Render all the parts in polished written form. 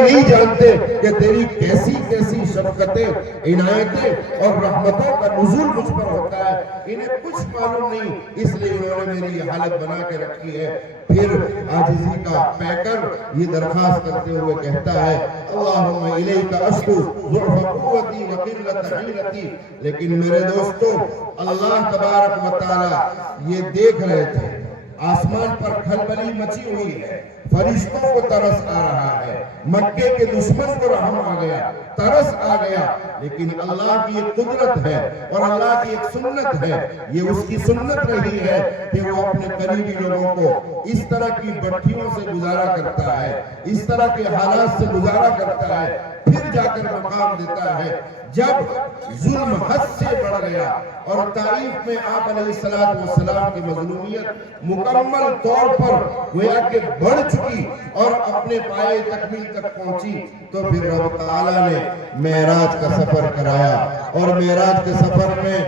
نہیں جانتے کہ تیری کیسی کیسی شفقتیں، عنایتیں اور رحمتوں کا نزول مجھ پر ہوتا ہے، انہیں کچھ معلوم نہیں، اس لیے انہوں نے میری یہ حالت بنا کے رکھی ہے۔ پھر عاجزی کا پیکر یہ درخواست کرتے ہوئے کہتا ہے اللہم الیک اشکو ضعف قوتی وقلت حیلتی۔ لیکن میرے دوستو، اللہ تبارک و تعالی یہ دیکھ رہے تھے، آسمان پر کھلبلی مچی ہوئی ہے، فرشتوں کو ترس آ رہا ہے، مکے کے دشمن کو رحم آ گیا، ترس آ گیا، لیکن اللہ کی ایک قدرت ہے اور اللہ کی ایک سنت ہے، یہ اس کی سنت رہی ہے کہ وہ اپنے قریبی لوگوں کو اس طرح کی بٹھیوں سے گزارا کرتا ہے، اس طرح کے حالات سے گزارا کرتا ہے، پھر جا کر مقام دیتا ہے۔ جب ظلم حد سے بڑھ گیا اور طائف میں آپ علیہ السلام کی مظلومیت مکمل طور پر گویا کہ بڑھ چکی اور اپنے پائے تکمیل تک پہنچی، تو پھر رب تعالیٰ نے معراج کا سفر کرایا، اور معراج کے سفر میں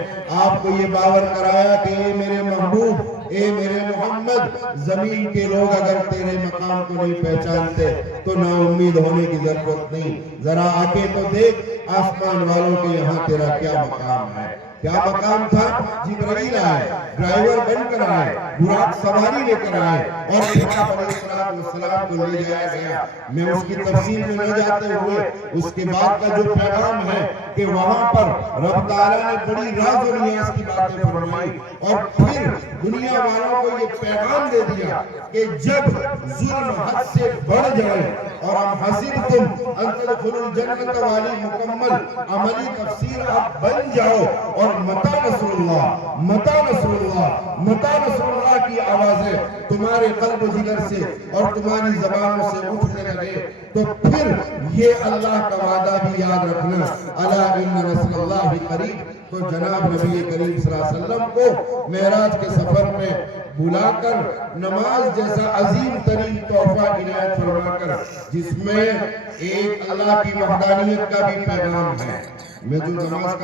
آپ کو یہ باور کرایا کہ اے میرے محبوب، اے میرے محمد، زمین کے لوگ اگر تیرے مقام کو نہیں پہچانتے تو نا امید ہونے کی ضرورت نہیں، ذرا آ کے تو دیکھ آسمان والوں کے یہاں تیرا کیا مقام ہے۔ کیا مقام تھا؟ جبرائیل آئے، ڈرائیور بن کر آئے، براق سواری لے کر آئے، اور آپ علیہ السلام کو لے جایا گیا۔ میں اس کی تفصیل میں نہ جاتے ہوئے اس کے بعد کا جو پیغام ہے کہ وہاں پر رب تعالیٰ نے بڑی راز و نیاز کی باتیں فرمائی، اور پھر دنیا والوں کو یہ پیغام دے دیا کہ جب ظلم حد سے بڑھ جائے اور ام حسبتم ان تدخلوا الجنت والی مکمل عملی تفسیر آپ بن جاؤ، اور متی نصر اللہ، متی نصر اللہ، متی نصر اللہ کی آوازیں تمہارے قلب و جگر سے اور تمہاری زبانوں سے اٹھنے لگے، تو پھر یہ اللہ کا وعدہ بھی یاد رکھنا، الا ان نصر اللہ قریب۔ تو جناب نبی کریم صلی اللہ علیہ وسلم کو معراج کے سفر میں بلا کر نماز جیسا عظیم ترین تحفہ عنایت فرما کر، جس میں ایک اللہ کی وحدانیت کا بھی پیغام ہے، میں جو نماز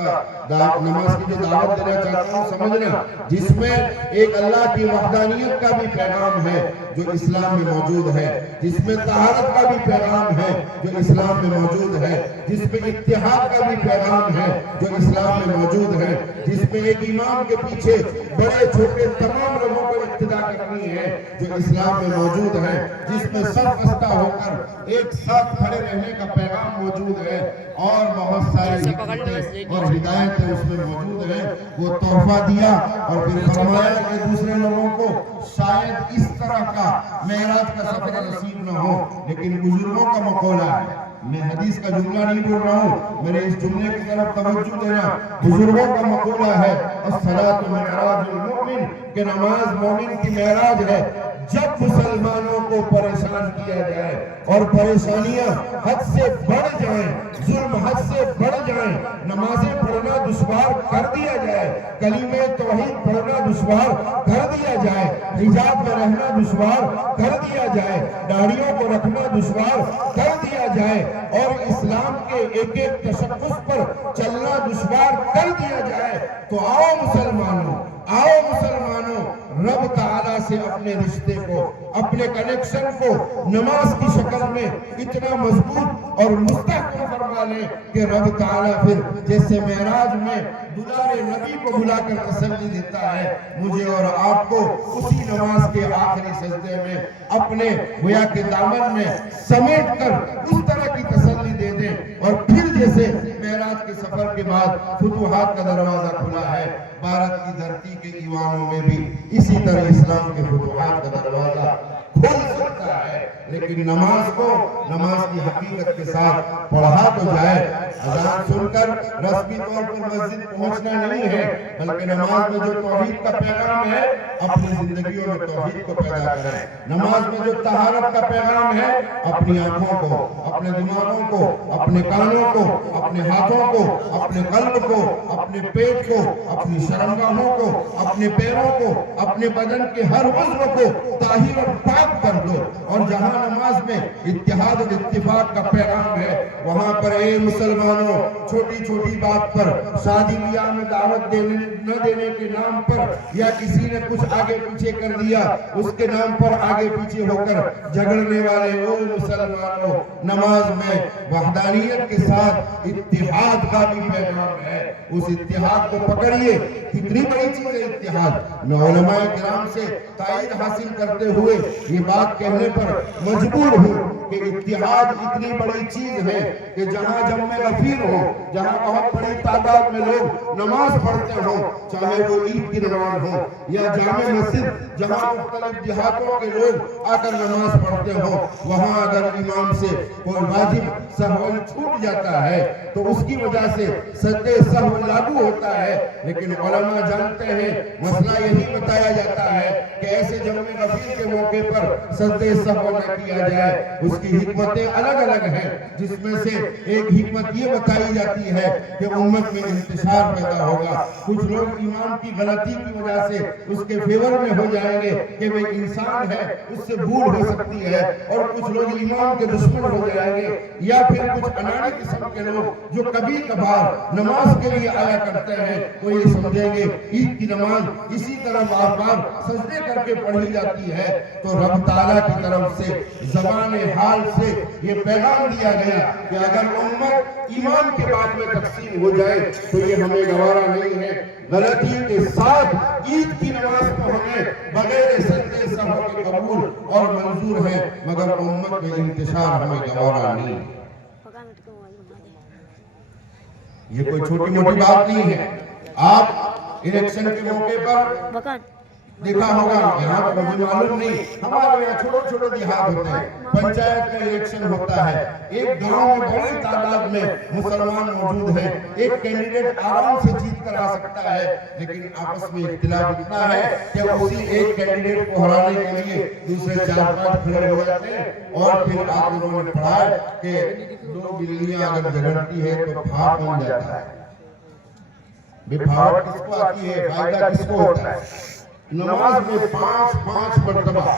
کی جو دعوت دینا چاہتا ہوں سمجھنا، جس میں ایک اللہ کی وحدانیت کا بھی پیغام ہے جو اسلام میں موجود ہے، جس میں طہارت کا بھی پیغام ہے جو اسلام میں موجود ہے، جس میں اتحاد کا بھی پیغام ہے جو اسلام میں موجود ہے، جس میں ایک امام کے پیچھے بڑے چھوٹے تمام لوگوں کو اقتدا کرنی ہے جو اسلام میں موجود ہے، جس میں سب بستہ ہو کر ایک ساتھ کھڑے رہنے کا پیغام موجود ہے، اور بہت ساری حکمتیں اور ہدایتیں اس میں موجود ہیں۔ وہ تحفہ دیا اور پھر فرمایا کہ دوسرے لوگوں کو شاید اس طرح کا معراج کا سفر نصیب نہ ہو، لیکن بزرگوں کا مقولہ ہے، میں حدیث کا جملہ نہیں بول رہا ہوں، میرے اس جملے کی طرف توجہ دینا، بزرگوں کا مقولہ ہے الصلاۃ معراج المؤمن، کہ نماز مومن کی معراج ہے۔ جب مسلمانوں کو پریشان کیا جائے اور پریشانیاں حد سے بڑھ جائیں، ظلم حد سے بڑھ جائیں، نمازیں پڑھنا دشوار کر دیا جائے، کلمہ توحید پڑھنا دشوار کر دیا جائے، حجاب میں رہنا دشوار کر دیا جائے، داڑھیوں کو رکھنا دشوار کر دیا جائے، اور اسلام کے ایک ایک تشخص پر چلنا دشوار کر دیا جائے، تو آؤ مسلمانوں، آؤ مسلمانوں، رب تعالیٰ سے اپنے رشتے کو، اپنے کنیکشن کو نماز کی شکل میں اتنا مضبوط اور مستحکم فرما لیں کہ رب تعالیٰ پھر جیسے معراج میں دلارے نبی کو بلا کر تسلی دیتا ہے، مجھے اور آپ کو اسی نماز کے آخری سجدے میں اپنے گویا کے دامن میں سمیٹ کر اس طرح کی تسلی دے دیں، اور پھر جیسے معراج کے سفر کے بعد فتوحات کا دروازہ کھلا ہے، بھارت کی دھرتی کے ایوانوں میں بھی اسی طرح اسلام کے فتوحات کا دروازہ کھل سکتا ہے، لیکن نماز کو نماز کی حقیقت کے ساتھ پڑھا تو جائے۔ اذان سن کر رسمی طور پر مسجد پہنچنا نہیں ہے، بلکہ نماز میں جو توحید کا پیغام ہے اپنی زندگیوں میں توحید کو پیدا کریں، نماز میں جو طہارت کا پیغام ہے اپنی آنکھوں کو، اپنے دماغوں کو، اپنے کانوں کو، اپنے ہاتھوں کو، اپنے قلب کو، اپنے پیٹ کو، اپنی شرمگاہوں کو، اپنے پیروں کو، اپنے بدن کے ہر عضو کو طاہر اور پاک اتفاق کر دو. اور جہاں نماز میں اتحاد اور اتفاق کا پیغام ہے وہاں پر اے مسلمانوں چھوٹی چھوٹی بات پر شادی بیاہ میں دعوت نہ دینے کے نام پر یا کسی نے کچھ آگے پیچھے کر دیا اس کے نام پر آگے پیچھے ہو کر جھگڑنے والے او مسلمانوں نماز میں وحدانیت کے ساتھ اتحاد کا بھی پیغام ہے. اس اتحاد کو پکڑیے. کتنی بڑی چیز ہے اتحاد. میں علماء کرام سے تائید حاصل کرتے ہوئے یہ بات کہنے پر مجبور ہوں کہ اتحاد اتنی بڑی چیز ہے کہ جہاں جمع غفیر ہو جہاں بہت بڑی تعداد میں لوگ نماز پڑھتے ہوں چاہے وہ عید کی نماز ہو یا جامع مسجد جہاں مختلف دیہاتوں کے لوگ آ کر نماز پڑھتے ہوں وہاں اگر امام سے کوئی واجب سہو چھوٹ جاتا ہے تو اس کی وجہ سے سجدہ سہو لاگو ہوتا ہے. لیکن علماء جانتے ہیں مسئلہ یہی بتایا جاتا ہے کہ ایسے جمع غفیر کے موقع پر سجدہ سہو نہ کیا جائے. اس کی حکمتیں الگ الگ ہیں جس میں سے ایک حکمت یہ بتائی جاتی ہے کہ امت میں انتشار پیدا ہوگا. کچھ لوگ امام کی غلطی کی وجہ سے اس کے فیور میں ہو جائیں گے کہ وہ انسان ہے اس سے بھول ہو سکتی ہے اور کچھ لوگ امام کے دشمن ہو جائیں گے یا پھر کچھ انانی قسم کے لوگ جو کبھی کبھار نماز کے لیے آیا کرتے ہیں وہ یہ سمجھیں گے عید کی نماز اسی طرح بار بار سجدے کر کے پڑھی جاتی ہے. تو رب تعالیٰ کی طرف سے زبان حال سے یہ پیغام دیا گیا کہ اگر امت ایمان کے بعد میں تقسیم ہو جائے تو یہ ہمیں گوارا نہیں ہے. غلطی کے ساتھ عید کی نماز کو ہمیں بغیر سجدے سہو کے قبول اور منظور ہے مگر امت میں انتشار ہمیں گوارا نہیں. یہ کوئی چھوٹی موٹی بات نہیں ہے. آپ الیکشن کے موقع پر دیکھا ہوگا یہاں پر مجھے معلوم نہیں ہمارے یہاں چھوٹے چھوٹے دیہات ہوتے ہیں پنچایت کا الیکشن ہوتا ہے. ایک گاؤں میں بڑی تعداد میں مسلمان موجود ہیں. ایک کینڈیڈیٹ آرام سے جیت کر آ سکتا ہے لیکن آپس میں اختلاف اتنا ہے کہ اسی ایک کینڈیڈیٹ کو ہرانے کے لیے دوسرے 4-5 کھڑے ہو جاتے ہیں. اور پھر آپ لوگوں نے پڑھا ہے کہ 2 بلیاں اگر جھگڑتی ہے تو پھاپ بن جاتا ہے. بے پھاوٹ کس کو آتی ہے فائدہ کس کو ہوتا ہے. نماز میں 5 مرتبہ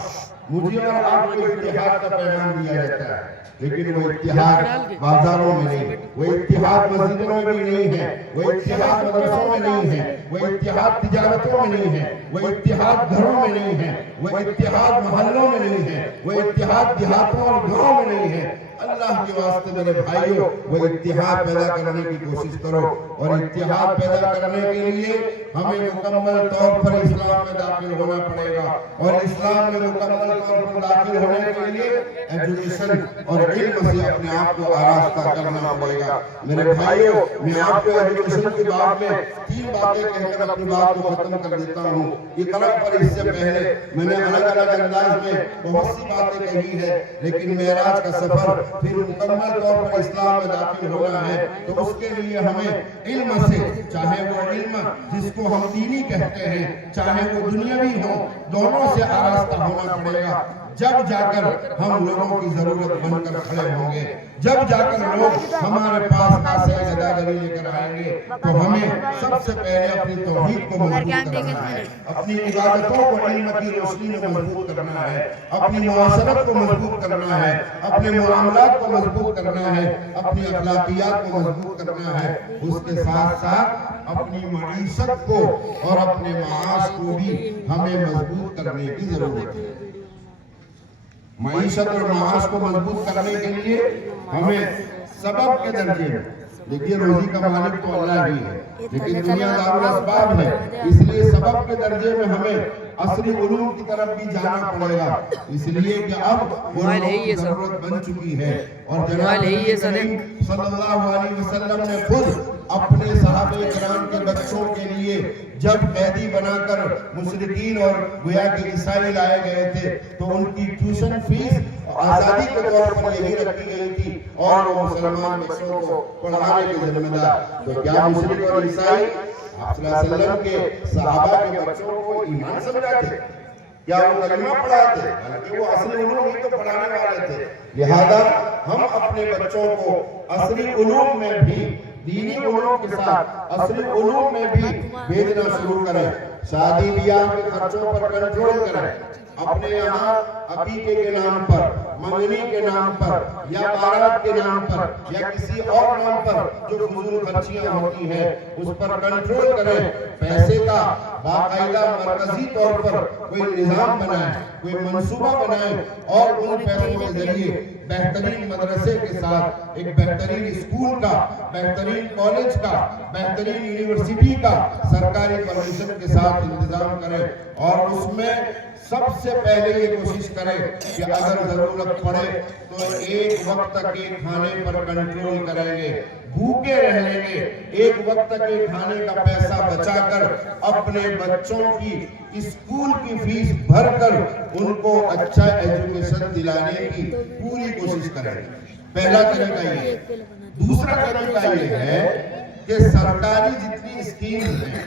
مجھے اور آپ کو اتحاد کا پیغام دیا جاتا ہے لیکن وہ اتحاد بازاروں میں نہیں, وہ اتحاد مسجدوں میں بھی نہیں ہے, وہ اتحاد مدرسوں میں نہیں ہے, وہ اتحاد تجارتوں میں نہیں ہے, وہ اتحاد گھروں میں نہیں ہے, وہ اتحاد محلوں میں نہیں ہے, وہ اتحاد دیہاتوں اور گاؤں میں نہیں ہے. اللہ کے واسطے میرے بھائیوں وہ اتحاد پیدا کرنے کی کوشش کرو اور اتحاد پیدا کرنے کے لیے ہمیں مکمل طور پر اسلام میں داخل ہونا پڑے گا اور اسلام میں مکمل طور پر داخل ہونے کے لیے ایجوکیشن اور علم سے اپنے آپ کو آراستہ کرنا پڑے گا. میرے بھائیوں میں آپ کو ایجوکیشن کے باب میں 3 باتیں کہہ کر اپنی بات کو ختم کر دیتا ہوں. یہ قلم پر اس سے پہلے میں نے الگ الگ انداز میں بہت سی باتیں کہی ہے لیکن معراج کا سفر پھر مکمل طور پر اسلام میں داخل ہونا ہے تو اس کے لیے ہمیں علم سے چاہے وہ علم جس کو ہم دینی کہتے ہیں چاہے وہ دنیاوی ہو دونوں سے آراستہ ہونا پڑے گا. جب جا کر ہم لوگوں کی ضرورت بن کر کھڑے ہوں گے, جب جا کر لوگ ہمارے پاس کاسے گداگری لے کر آئیں گے تو ہمیں سب سے پہلے اپنی توحید کو مضبوط کرنا ہے, اپنی عبادتوں کو علم کی روشنی میں مضبوط کرنا ہے, اپنی معاشرت کو مضبوط کرنا ہے, اپنے معاملات کو مضبوط کرنا ہے, اپنی اخلاقیات کو مضبوط کرنا ہے. اس کے ساتھ ساتھ اپنی معیشت کو اور اپنے معاش کو بھی ہمیں مضبوط کرنے کی ضرورت ہے. معیشت اور معاش کو مضبوط کرنے کے لیے ہمیں سبب کے درجے میں دیکھیے روزی کا مالک تو اللہ ہی ہے لیکن دنیا دار الاسباب ہے اس لیے سبب کے درجے میں ہمیں عصری علوم کی طرف بھی جانا پڑے گا اس لیے کہ اب وہ ضرورت بن چکی ہے. اور جناب کریم صلی اللہ علیہ وسلم نے خود اپنے صحابہ کرام کے بچوں کے لیے جب قیدی بنا کر مشرکین اور گویا کہ عیسائی لائے گئے تھے تو ان کی ٹیوشن فیس آزادی کے طور پر یہی رکھی گئی تھی اور وہ مسلمان بچوں کو پڑھانے کے ذمہ دار. تو کیا مشرک اور عیسائی آپ صلی اللہ علیہ وسلم کے صحابہ کے بچوں کو ایمان سمجھاتے؟ کیا وہ کلمہ پڑھاتے؟ حالانکہ وہ اصلی علوم ہی تو پڑھانے والے تھے. لہذا ہم اپنے بچوں کو اصلی علوم میں بھی دینی علوم کے ساتھ اصلی علوم میں بھی بھیجنا شروع کریں. شادی بیاہ کے خرچوں پر کنٹرول کریں. اپنے یہاں عقیقے کے نام پر، منگنی کے نام پر، یا بارات کے نام پر، یا کسی اور نام پر جو فضول خرچیاں ہوتی ہیں اس پر کنٹرول کریں. پیسے کا باقاعدہ مرکزی طور پر کوئی نظام بنائیں، کوئی منصوبہ بنائیں، اور ان پیسوں کے ذریعے بہترین مدرسے کے ساتھ ایک بہترین اسکول کا، بہترین کالج کا، بہترین یونیورسٹی کا سرکاری پرمیشن کے ساتھ انتظام کریں. اور اس میں سب سے پہلے یہ کوشش کریں کہ اگر ضرورت پڑے تو ایک وقت کے کھانے پر کنٹرول کریں گے، بھوکے رہ لیں گے. ایک وقت کے کھانے کا پیسہ بچا کر اپنے بچوں کی اسکول کی فیس بھر کر ان کو اچھا ایجوکیشن دلانے کی پوری کوشش کریں. پہلا طریقہ یہ. دوسرا طریقہ یہ ہے کہ سرکاری جتنی اسکیمز ہیں،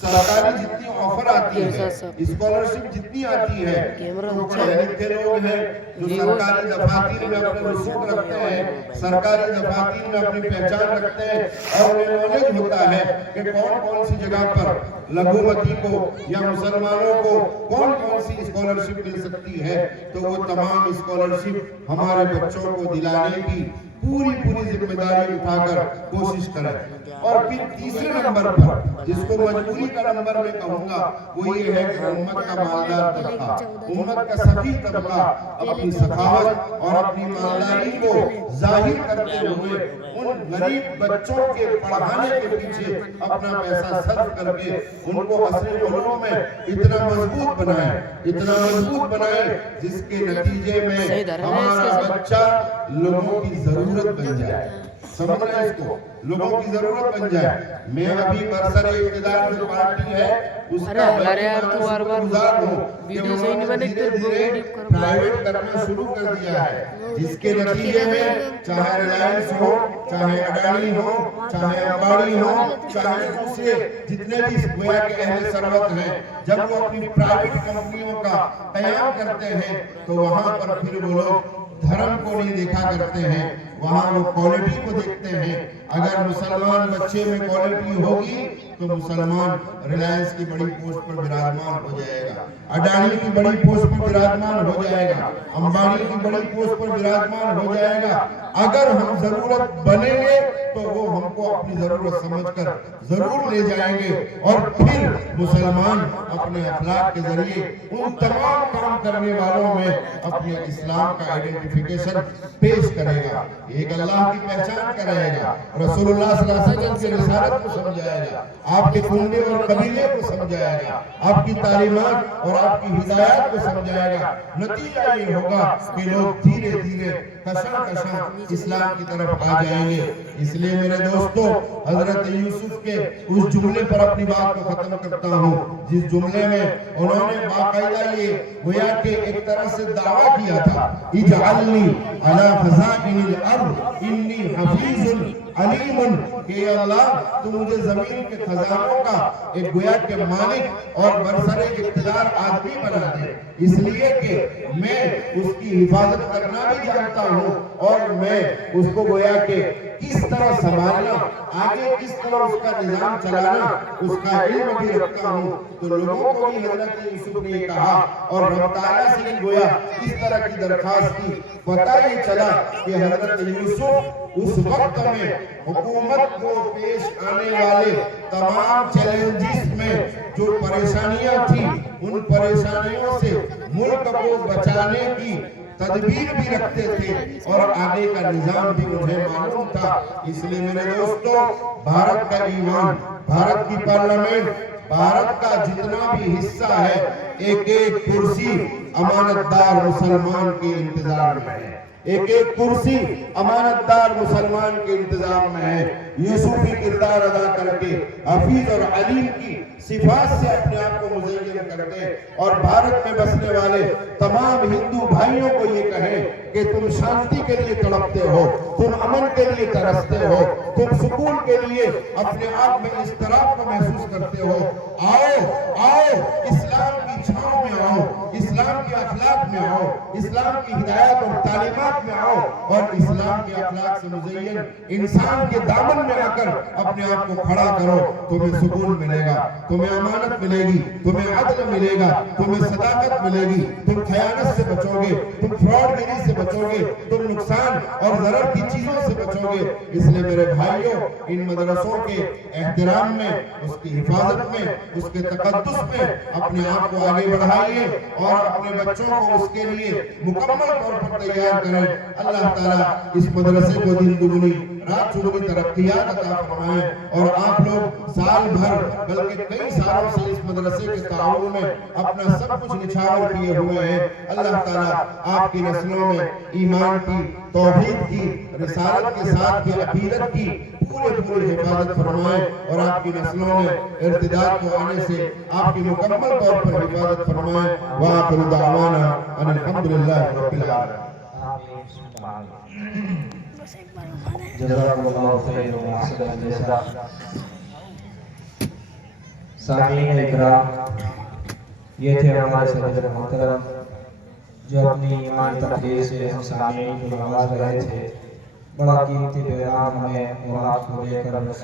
سرکاری جتنی آفر آتی ہے، اسکالرشپ جتنی آتی ہے، تو پڑھے لکھے لوگ ہیں جو سرکاری دفاتر میں اپنے رسوخ رکھتے ہیں، سرکاری دفاتر میں اپنی پہچان رکھتے ہیں، اور انہیں نالج ہوتا ہے کہ کون کون سی جگہ پر لگھومتی کو یا مسلمانوں کو کون کون سی اسکالرشپ مل سکتی ہے، تو وہ تمام اسکالرشپ ہمارے بچوں کو دلانے کی پوری ذمہ داری اٹھا کر کوشش کریں. اور پھر تیسرے نمبر پر جس کو مجبوری کا نمبر میں کہوں گا وہ یہ ہے کہ امت کا مالدار طبقہ، امت کا سبھی طبقہ اپنی سخاوت اور اپنی مالداری کو ظاہر کرتے ہوئے ان غریب بچوں کے پڑھانے کے پیچھے اپنا پیسہ صرف کر کے ان کو عصر علوم میں اتنا مضبوط بنائے جس کے نتیجے میں ہمارا بچہ لوگوں کی ضرورت بن جائے. سمجھ رہے اس کو؟ لوگوں کی ضرورت بن جائے. میں ابھی برسر اقتدار جو پارٹی ہے اس کا گزار ہوں کہ انہوں نے دھیرے دھیرے پرائیویٹ کرنا شروع کر دیا ہے، جس کے نتیجے میں چاہے ریلائنس ہو، چاہے اڈانی ہو، چاہے امبانی ہو، چاہے دوسرے جتنے بھی گویا کے اہل ثروت ہیں، جب وہ اپنی پرائیویٹ کمپنیوں کا قیام کرتے ہیں تو وہاں پر پھر وہ لوگ دھرم کو نہیں دیکھا کرتے ہیں، وہاں وہ کوالٹی کو دیکھتے ہیں. اگر مسلمان بچے میں کوالٹی ہوگی تو مسلمان ریلائنس کی بڑی پوسٹ پر براہمان ہو جائے گا، اڈانی کی بڑی پوسٹ پر براہمان ہو جائے گا، امبانی کی بڑی پوسٹ پر براہمان ہو جائے گا. اگر ہم ضرورت بنیں گے تو وہ ہم کو اپنی ضرورت سمجھ کر ضرور لے جائیں گے، اور پھر مسلمان اپنے اخلاق کے ذریعے ان تمام کام کرنے والوں میں اپنے اسلام کا آئیڈینٹیفیکیشن پیش کرے گا، ایک اللہ کی پہچان کرے گا، رسول اللہ صلی اللہ علیہ وسلم کی رسالت کو سمجھائے گا، آپ کے کنبے اور قبیلے کو سمجھائے گا، آپ کی تعلیمات اور آپ کی ہدایات کو سمجھائے گا. نتیجہ یہ ہوگا کہ لوگ دھیرے دھیرے کشاں کشاں اسلام کی طرف آ جائیں گے. اس لیے میرے دوستو، حضرت یوسف کے اس جملے پر اپنی بات کو ختم کرتا ہوں جس جملے میں انہوں نے باقاعدہ یہ گویا کہ ایک طرح سے دعویٰ کیا تھا، اجعلنی علی خزائن الارض انی حفیظ علیم، کہ اللہ تو مجھے زمین کے خزانوں کا ایک گویا کے مالک اور برسر اقتدار آدمی بنا دے، اس لیے کہ میں اس کی حفاظت کرنا بھی جانتا ہوں اور میں اس کو گویا کہ کس طرح سنبھالنا، آگے کس طرح اس کا نظام چلانا اس کا علم بھی رکھتا ہوں. تو لوگوں کو بھی حضرت یوسف نے کہا اور رب تعالیٰ سے گویا اس طرح کی درخواست کی. پتہ یہ چلا کہ حضرت یوسف اس وقت میں حکومت کو پیش آنے والے تمام چیلنجز میں جو پریشانیاں تھیں ان پریشانیوں سے ملک کو بچانے کی تدبیر بھی رکھتے تھے اور آگے کا نظام بھی انہیں معلوم تھا. اس لیے میرے دوستو، بھارت کا ایوان، بھارت کی پارلیمنٹ، بھارت کا جتنا بھی حصہ ہے، ایک ایک کرسی امانت دار مسلمان کے انتظار میں ہے، ایک ایک کرسی امانت دار مسلمان کے انتظام میں ہے. یوسفی کردار ادا کر کے حفیظ اور علیم کی صفات سے اپنے آپ کو مزین کرتے اور بھارت میں بسنے والے تمام ہندو بھائیوں کو یہ کہیں کہ تم شانتی کے لیے تڑپتے ہو، تم امن کے لیے ترستے ہو، تم سکون کے لیے اپنے آپ میں اضطراب کو محسوس کرتے ہو، آؤ اسلام کی چھاؤں میں آؤ، اسلام کے اخلاق میں آؤ، اسلام کی ہدایت اور تعلیمات میں آؤ اور اسلام اسلام کے اخلاق سے مزین انسان کے دامن میں آ کر اپنے آپ کو کھڑا کرو، تمہیں سکون ملے گا، تمہیں امانت ملے گی، تمہیں عدل ملے گا، تمہیں صداقت ملے گی، تم خیانت سے بچو گے، تم فراڈ گری سے بچو گے، تم نقصان اور ضرر کی چیزوں سے بچو گے۔ اس لیے میرے بھائیوں، ان مدرسوں کے احترام میں، اس کی حفاظت میں، اس کے تقدس میں اپنے آپ کو آگے بڑھائیے اور اپنے بچوں کو اس کے لیے مکمل طور پر تیار کریں۔ اللہ تعالیٰ اس مدرسے کو دن دگنی رات چگنی ترقیات عطا فرمائیں، اور آپ لوگ سال بھر بلکہ کئی سالوں سے اس مدرسے کے تعاون میں اپنا سب کچھ نچھاور کیے ہوئے ہیں۔ اللہ تعالیٰ آپ کی نسلوں میں ایمان کی، توحید کی، رسالت کے ساتھ کی، عقیدت کی پوری حفاظت فرمائیں، اور آپ کی نسلوں میں ارتداد کو آنے سے آپ کی مکمل طور پر حفاظت فرمائیں۔ وآخر دعوانا ان الحمدللہ رب العالمین۔ جزاک اللہ خیر و احسن الجزاء۔ سامعین اکرام، یہ تھے ہمارے صدر محترم جو اپنی ایمان تقریر سے ہم سامعین کو نواز رہے تھے۔ بڑا قیمتی پیغام ہمیں اور آپ کو لے کر